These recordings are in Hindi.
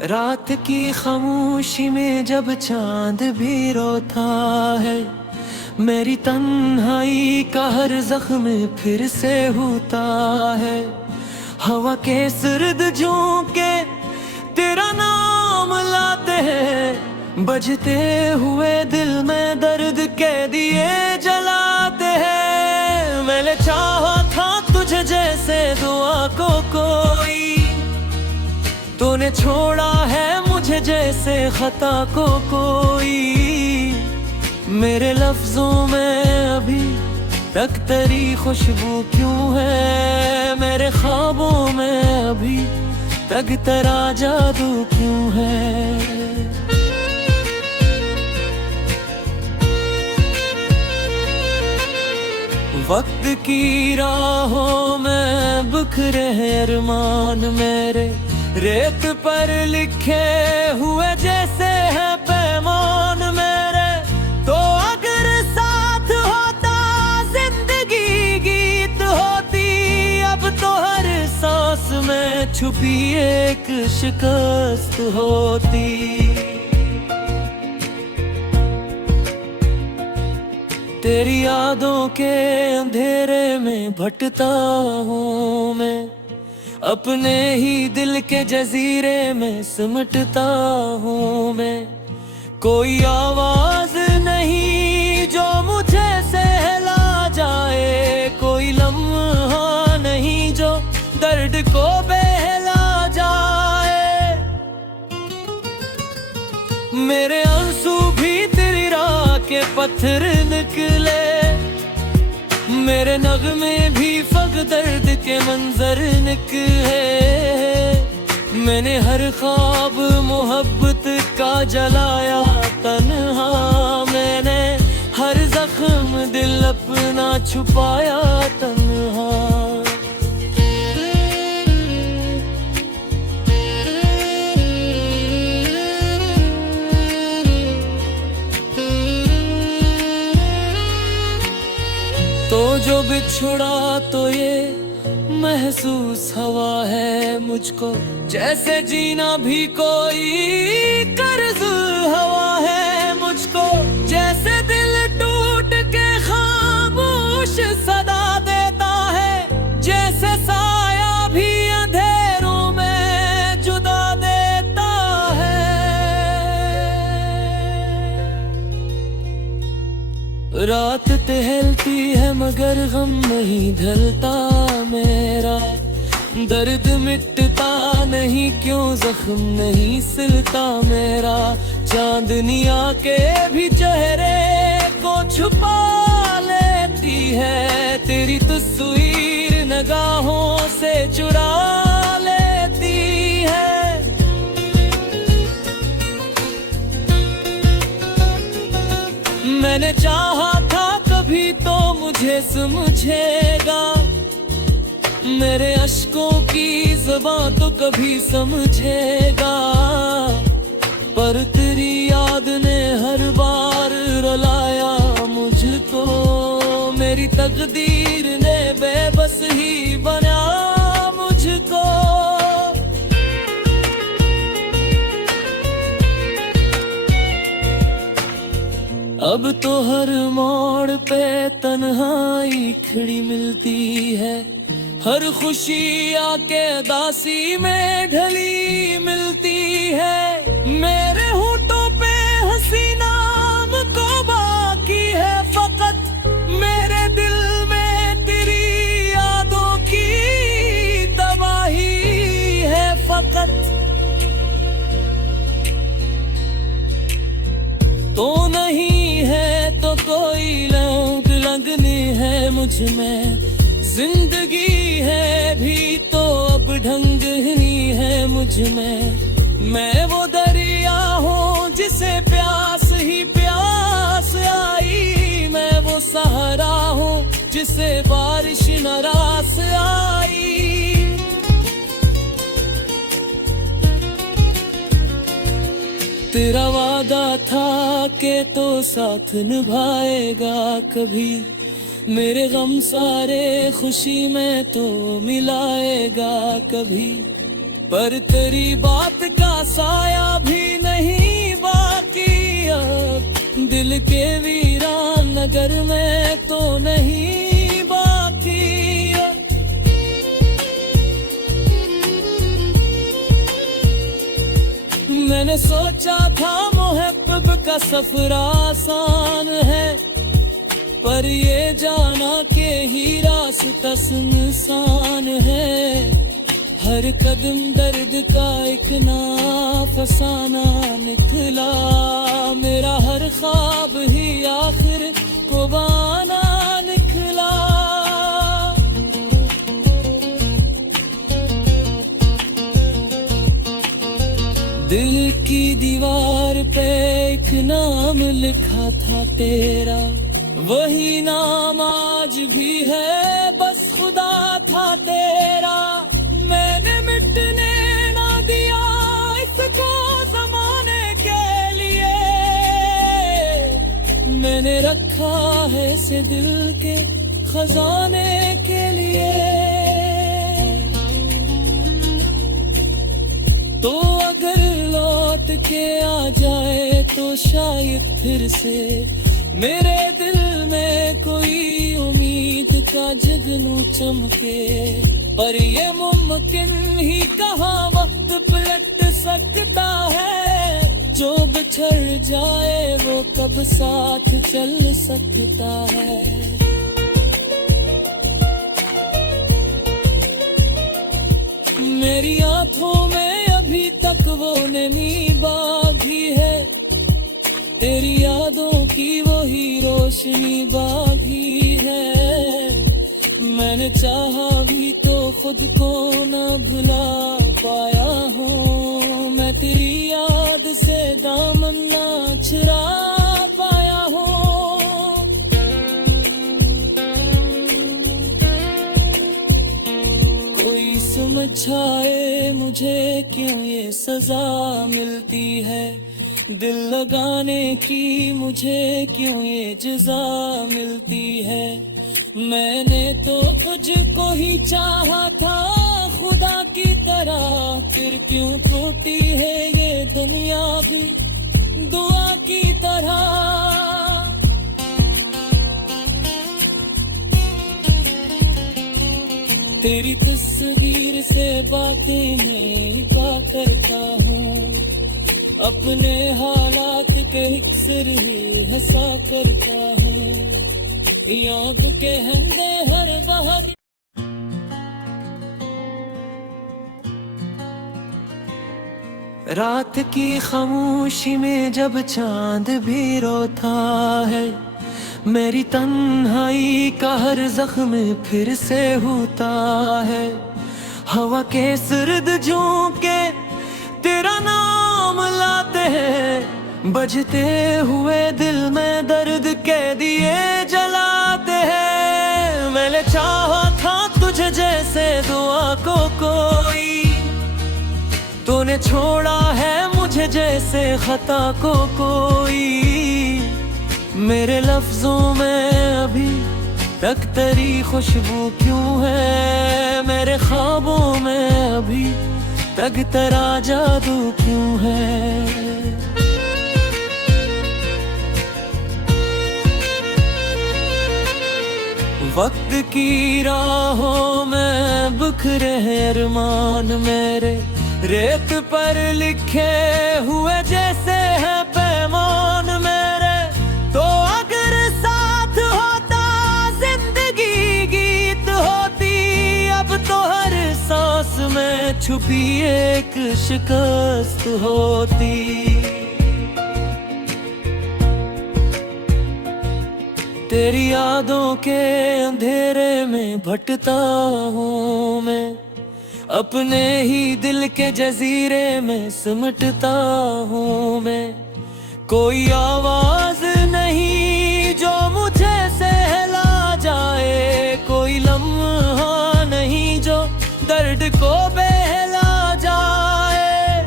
रात की खामोशी में जब चांद भी रोता है, मेरी तन्हाई का हर जख्म फिर से होता है। हवा के सर्द झोंके तेरा नाम लाते हैं, बजते हुए दिल में दर्द के दिए जलाते हैं। मैंने चाहा था तुझे जैसे दुआ को कोई, तूने छोड़ा है मुझे जैसे खता को कोई। मेरे लफ्जों में अभी तक तेरी खुशबू क्यों है, मेरे ख्वाबों में अभी तक तेरा जादू क्यों है। वक्त की राहों में बिखरे हैं अरमान मेरे, रेत पर लिखे हुए जैसे है पैमान मेरे। तो अगर साथ होता जिंदगी गीत होती, अब तो हर सांस में छुपी एक शिकस्त होती। तेरी यादों के अंधेरे में भटता हूँ मैं, अपने ही दिल के जजीरे में सिमटता हूँ मैं। कोई आवाज नहीं जो मुझे सहला जाए, कोई लम्हा नहीं जो दर्द को बहला जाए। मेरे आंसू भी तेरी राह के पत्थर निकले, मेरे नगमे भी फग दर्द के मंजर निकले। मैंने हर ख्वाब मोहब्बत का जलाया तन्हा, मैंने हर जख्म दिल अपना छुपाया तन्हा। तो जो बिछड़ा तो ये महसूस हवा है मुझको, जैसे जीना भी कोई कर्ज हवा है मुझको। जैसे दिल टूट के खामोश सदा देता है, जैसे साया भी अंधेरों में जुदा देता है। रात टहलती है मगर गम नहीं ढलता मेरा, दर्द मिटता नहीं क्यों जख्म नहीं सिलता मेरा। चांदनी आके भी चेहरे को छुपा लेती है, तेरी तस्वीर निगाहों से चुरा लेती है। मैंने चाहा था कभी तो मुझे समझेगा, मेरे अश्कों की ज़बान तो कभी समझेगा। पर तेरी याद ने हर बार रुलाया मुझको, मेरी तकदीर ने बेबस ही बना मुझको। अब तो हर मोड़ पे तन्हाई खड़ी मिलती है, हर खुशी आके दासी में ढली मिलती है। मेरे होठों पे हंसी नाम को बाकी है फकत, मेरे दिल में तेरी यादों की तबाही है फकत। तो नहीं है तो कोई लौंग लगनी है मुझ में, जिंदगी है भी तो अब ढंग नहीं है मुझ में। मैं वो दरिया हूँ जिसे प्यास ही प्यास आई, मैं वो सहारा हूँ जिसे बारिश नारास आई। तेरा वादा था कि तो साथ निभाएगा कभी, मेरे गम सारे खुशी में तो मिलाएगा कभी। पर तेरी बात का साया भी नहीं बाकी अब दिल के वीरान नगर में तो नहीं बाकी अब। मैंने सोचा था मोहब्बत का सफर आसान है, पर ये जाना के ही रास्ता सुनसान है। हर कदम दर्द का एक नया फसाना निकला, मेरा हर ख्वाब ही आखिर को बहाना निकला। दिल की दीवार पे एक नाम लिखा था तेरा, वही नाम आज भी है, बस खुदा था तेरा। मैंने मिटने ना दिया इसको ज़माने के लिए, मैंने रखा है इसे दिल के खजाने के लिए। तो अगर लौट के आ जाए तो शायद फिर से मेरे दिल में कोई उम्मीद का जगनू चमके, पर ये मुमकिन ही कहाँ वक्त पलट सकता है। जो बिछड़ जाए वो कब साथ चल सकता है। मेरी आंखों में अभी तक वो नमी बागी है, तेरी यादों की वही रोशनी बागी है। मैंने चाहा भी तो खुद को न भुला पाया हूँ, मैं तेरी याद से दामन ना छुड़ा पाया हूँ। कोई समझाए मुझे क्यों ये सजा मिलती है, दिल लगाने की मुझे क्यों ये जज़ा मिलती है। मैंने तो तुझको ही चाहा था खुदा की तरह, फिर क्यों टूटी है ये दुनिया भी दुआ की तरह। तेरी तस्वीर से बातें मैं क्या करता हूँ, अपने हालात के इक्सर ही हंसा करता हूँ। याद के हंदे हर बार रात की खामोशी में जब चांद भी रोता है, मेरी तन्हाई का हर जख्म फिर से होता है। हवा के सर्द झोंके तेरा नाम लाते हैं, बजते हुए दिल में दर्द के दिए जलाते हैं। मैंने चाहा था तुझे जैसे दुआ को कोई, तूने छोड़ा है मुझे जैसे खता को कोई। मेरे लफ्जों में अभी तक तेरी खुशबू क्यों है, मेरे ख्वाबों में अभी तक तेरा जादू क्यों है। वक्त की राहों में बिखरे अरमान मेरे, रेत पर लिखे हुए जैसे है पैमान मेरे। तो अगर साथ होता जिंदगी गीत होती, अब तो हर सांस में छुपी एक शिकस्त होती। तेरी यादों के अंधेरे में भटता हूँ मैं, अपने ही दिल के जजीरे में सिमटता हूँ मैं। कोई आवाज नहीं जो मुझे सहला जाए, कोई लम्हा नहीं जो दर्द को बहला जाए।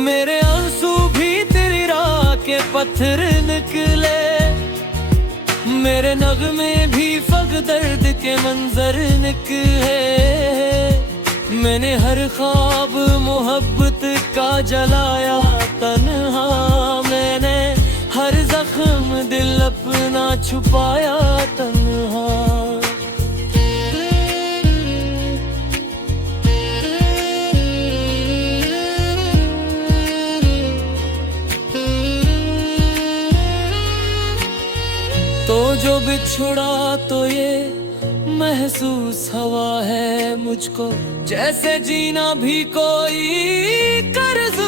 मेरे आंसू भी तेरी राह के पत्थर निकले, मेरे नगमे भी फग दर्द के मंजर निकले। मैंने हर ख्वाब मोहब्बत का जलाया तन्हा, मैंने हर जख्म दिल अपना छुपाया तन्हा। तो जो बिछड़ा तो ये महसूस हवा है मुझको, जैसे जीना भी कोई कर्ज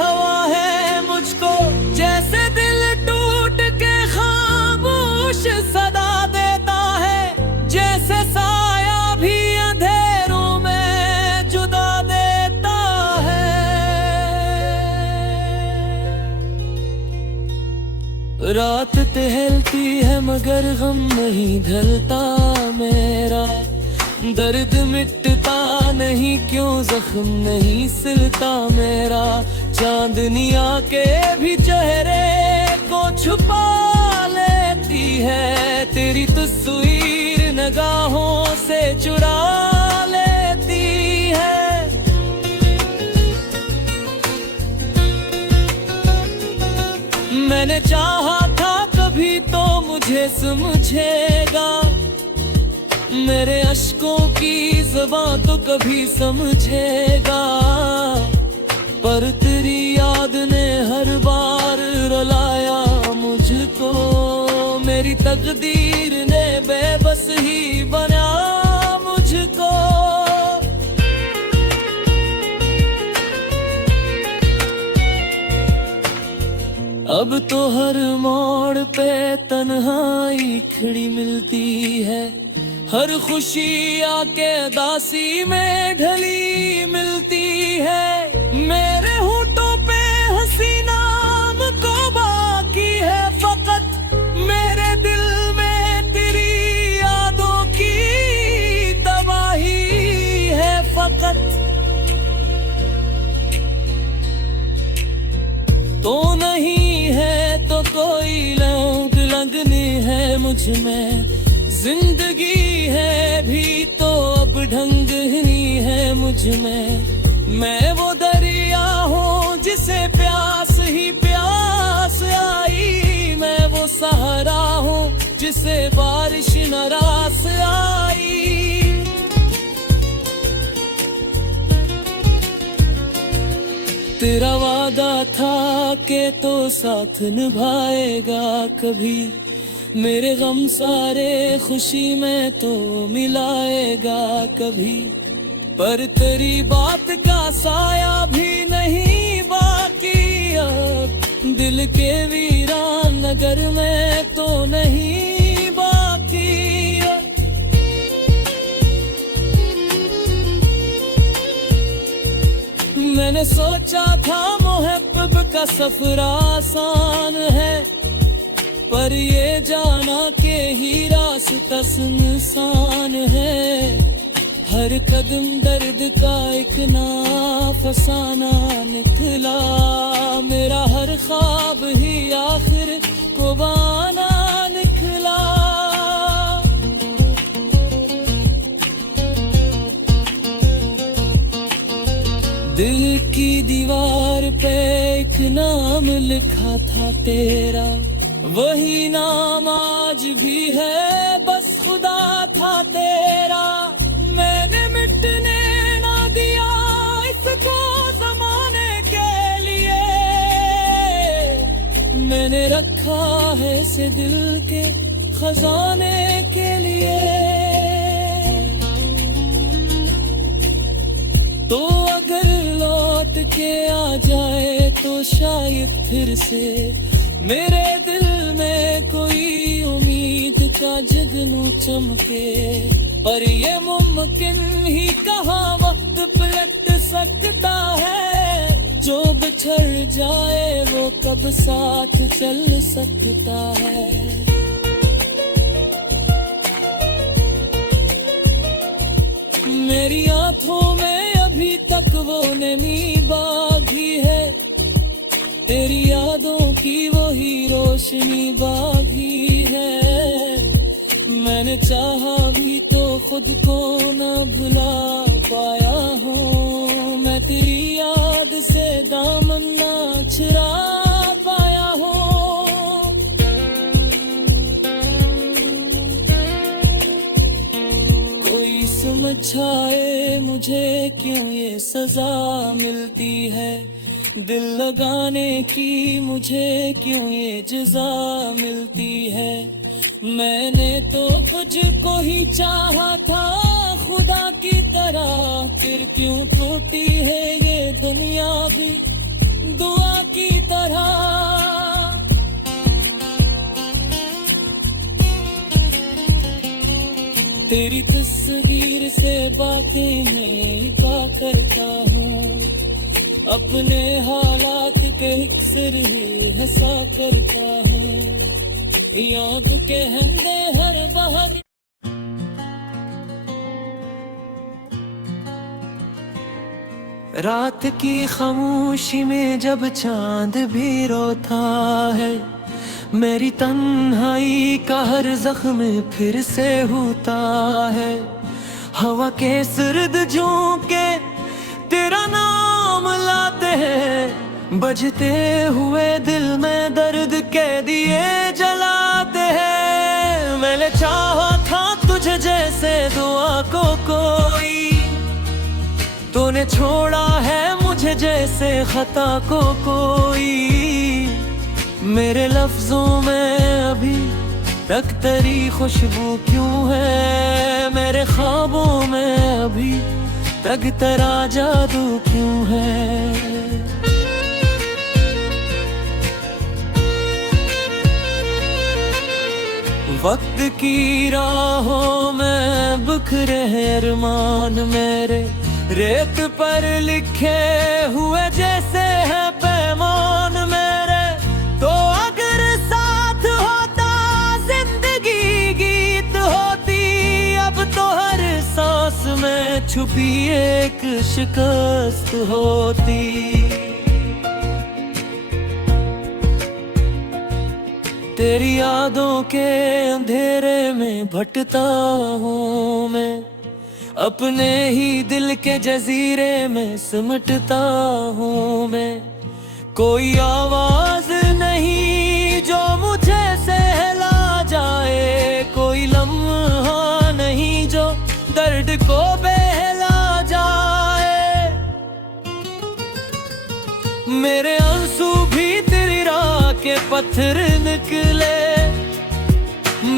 हवा है मुझको, जैसे दिल टूट के खामोश सदा देता है, जैसे साया भी अंधेरों में जुदा देता है। रात टहलती है मगर गम नहीं ढलता मेरा, दर्द मिटता नहीं क्यों जख्म नहीं सिलता मेरा। चांदनी आके भी चेहरे को छुपा लेती है, तेरी तस्वीर निगाहों से चुरा लेती है। मैंने चाहा था कभी तो मुझे समझेगा, मेरे अश्कों की ज़बान तो कभी समझेगा, पर तेरी याद ने हर बार रुलाया मुझको, मेरी तकदीर ने बेबस ही बनाया मुझको। अब तो हर मोड़ पे तन्हाई खड़ी मिलती है, हर खुशी आके दासी में ढली मिलती है। मेरे होठों पे हंसी नाम को बाकी है फकत, मेरे दिल में तेरी यादों की तबाही है फकत। तो नहीं है तो कोई लौंग लगनी है मुझ में, जिंदगी है भी तो अब ढंग नहीं है मुझ में। मैं वो दरिया हूँ जिसे प्यास ही प्यास आई, मैं वो सहारा हूँ जिसे बारिश नारास आई। तेरा वादा था कि तो साथ निभाएगा कभी, मेरे गम सारे खुशी में तो मिलाएगा कभी, पर तेरी बात का साया भी नहीं बाकी अब, दिल के वीरान नगर में तो नहीं बाकी अब। मैंने सोचा था मोहब्बत का सफर आसान है, पर ये जाना के ही रास्ता सुनसान है। हर कदम दर्द का एक नया फसाना निकला, मेरा हर ख्वाब ही आखिर को बहाना निकला। दिल की दीवार पे एक नाम लिखा था तेरा, वही नाम आज भी है बस खुदा था तेरा। मैंने मिटने ना दिया इसको ज़माने के लिए, मैंने रखा है इसे दिल के खजाने के लिए। तो अगर लौट के आ जाए तो शायद फिर से मेरे दिल में कोई उम्मीद का जगनू चमके, पर ये मुमकिन ही कहाँ वक्त पलट सकता है, जो बिछड़ जाए वो कब साथ चल सकता है। मेरी आंखों में अभी तक वो नमी बाकी है, तेरी यादों की वही रोशनी बाकी है। मैंने चाहा भी तो खुद को न भुला पाया हूँ, मैं तेरी याद से दामन ना चुरा पाया हूँ। कोई समझाए मुझे क्यों ये सजा मिलती है, दिल लगाने की मुझे क्यों ये जजा मिलती है। मैंने तो तुझको ही चाहा था खुदा की तरह, फिर क्यों टूटी है ये दुनिया भी दुआ की तरह। तेरी तस्वीर से बातें मैं क्या करता हूँ, अपने हालात के अक्सर ही हंसा करता हूँ। याद के हंदे हर बहार रात की खामोशी में जब चांद भी रोता है, मेरी तन्हाई का हर जख्म फिर से होता है। हवा के सर्द झोंके तेरा नाम लाते हैं, बजते हुए दिल में दर्द के दिए जलाते हैं। मैंने चाहा था तुझे जैसे दुआ को कोई, तूने छोड़ा है मुझे जैसे खता को कोई। मेरे लफ्जों में अभी तक तेरी खुशबू क्यों है, मेरे ख्वाबों में अभी तक तेरा जादू क्यों है। वक्त की राहों में बिखरे अरमान मेरे, रेत पर लिखे हुए जैसे है पैमान मेरे। तो अगर साथ होता जिंदगी गीत होती, अब तो हर सांस में छुपी एक शिकस्त होती। तेरी यादों के अंधेरे में भटता हूँ मैं, अपने ही दिल के जजीरे में सिमटता हूँ मैं। कोई आवाज नहीं जो मुझे सहला जाए, कोई लम्हा नहीं जो दर्द को बहला जाए। मेरे आंसू भी तेरी राह के पत्थर निकले,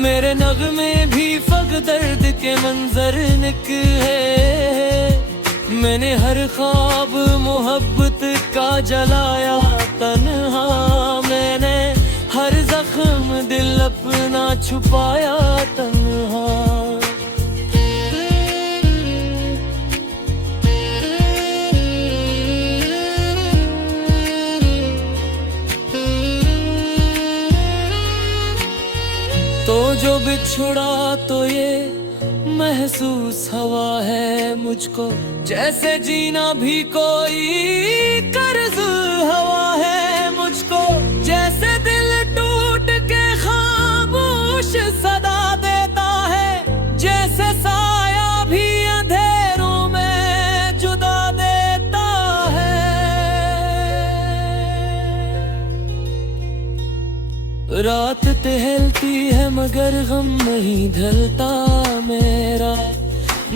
मेरे नगमे भी फग दर्द के मंजर निकले। मैंने हर ख्वाब मोहब्बत का जलाया तन्हा, मैंने हर जख्म दिल अपना छुपाया तन्हा। तो जो बिछड़ा तो ये महसूस हवा है मुझको, जैसे जीना भी कोई कर्ज हवा है मुझको। जैसे दिल टूट के खामोश सदा देता है, जैसे साया भी अंधेरों में जुदा देता है। रात टहलती है मगर गम नहीं ढलता मेरा,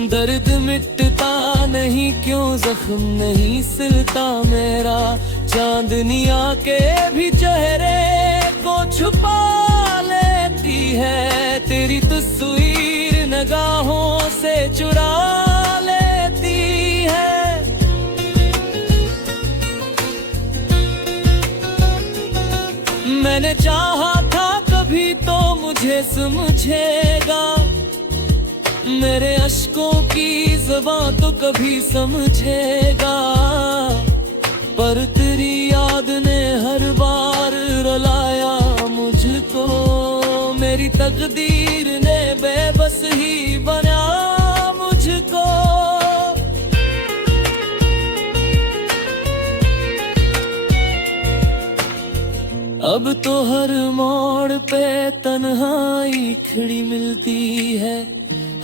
दर्द मिटता नहीं क्यों जख्म नहीं सिलता मेरा। चांदनी आके भी चेहरे को छुपा लेती है, तेरी तस्वीर निगाहों से चुरा लेती है। मैंने चाहा था कभी तो मुझे समझेगा, मेरे अश्कों की ज़बां तो कभी समझेगा। पर तेरी याद ने हर बार रुलाया मुझको, मेरी तकदीर ने बेबस ही बनाया मुझको। अब तो हर मोड़ पे तन्हाई खड़ी मिलती है,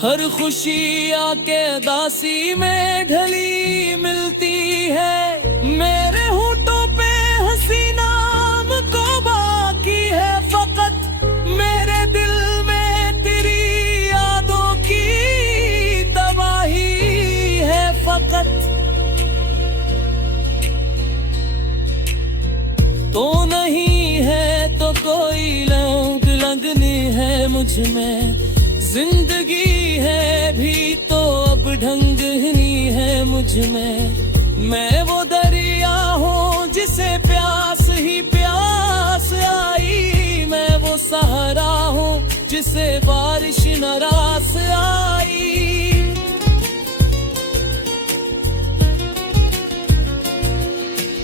हर खुशी आके दासी में ढली मिलती है। मेरे होठों पे हंसी नाम तो बाकी है फकत, मेरे दिल में तेरी यादों की तबाही है फकत। तो नहीं है तो कोई लौंग लगनी है मुझ में, जिंदगी है भी तो अब ढंग नहीं है मुझ में। मैं वो दरिया हूँ जिसे प्यास ही प्यास आई, मैं वो सहारा हूँ जिसे बारिश नारास आई।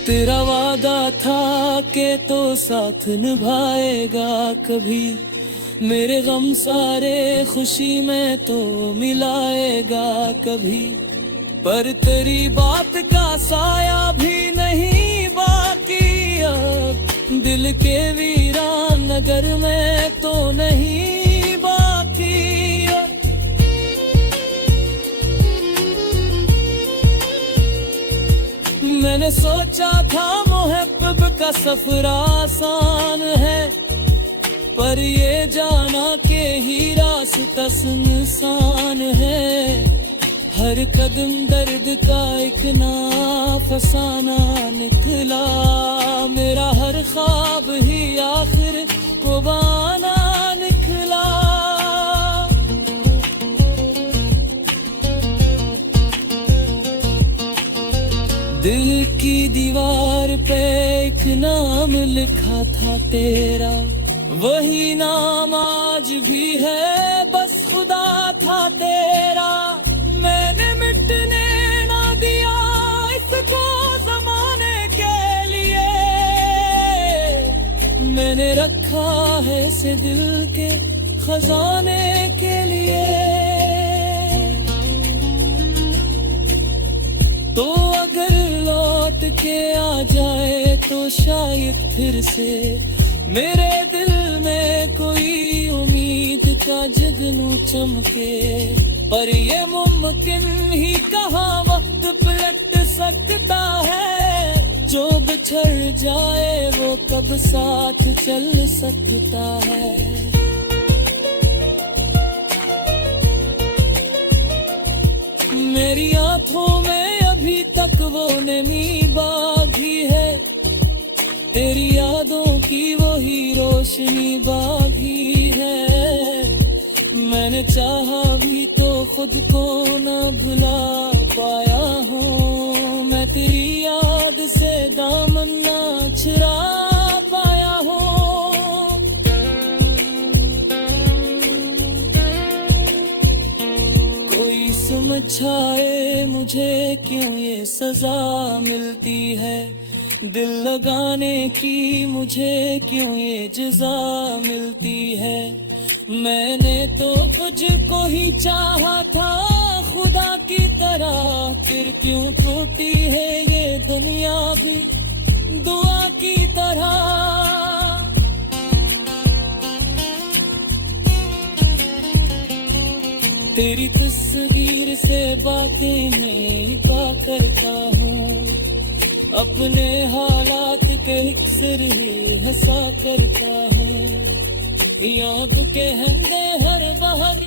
तेरा वादा था कि तो साथ निभाएगा कभी, मेरे गम सारे खुशी में तो मिलाएगा कभी। पर तेरी बात का साया भी नहीं बाकी अब, दिल के वीरान नगर में तो नहीं बाकी। मैंने सोचा था मोहब्बत का सफर आसान है, पर ये जाना के ही रास्ता सुनसान है। हर कदम दर्द का एक फसाना निकला, मेरा हर ख्वाब ही आखिर वो बहाना निकला। दिल की दीवार पे एक नाम लिखा था तेरा, वही नाम आज भी है बस खुदा था तेरा। मैंने मिटने ना दिया इसको ज़माने के लिए, मैंने रखा है इसे दिल के खजाने के लिए। तो अगर लौट के आ जाए तो शायद फिर से मेरे दिल में कोई उम्मीद का जगनू चमके। पर ये मुमकिन ही कहाँ वक्त पलट सकता है, जो बिछड़ जाए वो कब साथ चल सकता है। मेरी आंखों में अभी तक वो नमी बाकी है, तेरी यादों की वही रोशनी बाकी है। मैंने चाहा भी तो खुद को न भुला पाया हूँ, मैं तेरी याद से दामन न चुरा पाया हूँ। कोई समझाए मुझे क्यों ये सजा मिलती है, दिल लगाने की मुझे क्यों ये जज़ा मिलती है। मैंने तो तुझको ही चाहा था खुदा की तरह, फिर क्यों टूटी है ये दुनिया भी दुआ की तरह। तेरी तस्वीर से बातें मैं पा करता हूँ, अपने हालात के अक्सर ही हंसा करता हूँ। याद के हंदे हर वक्त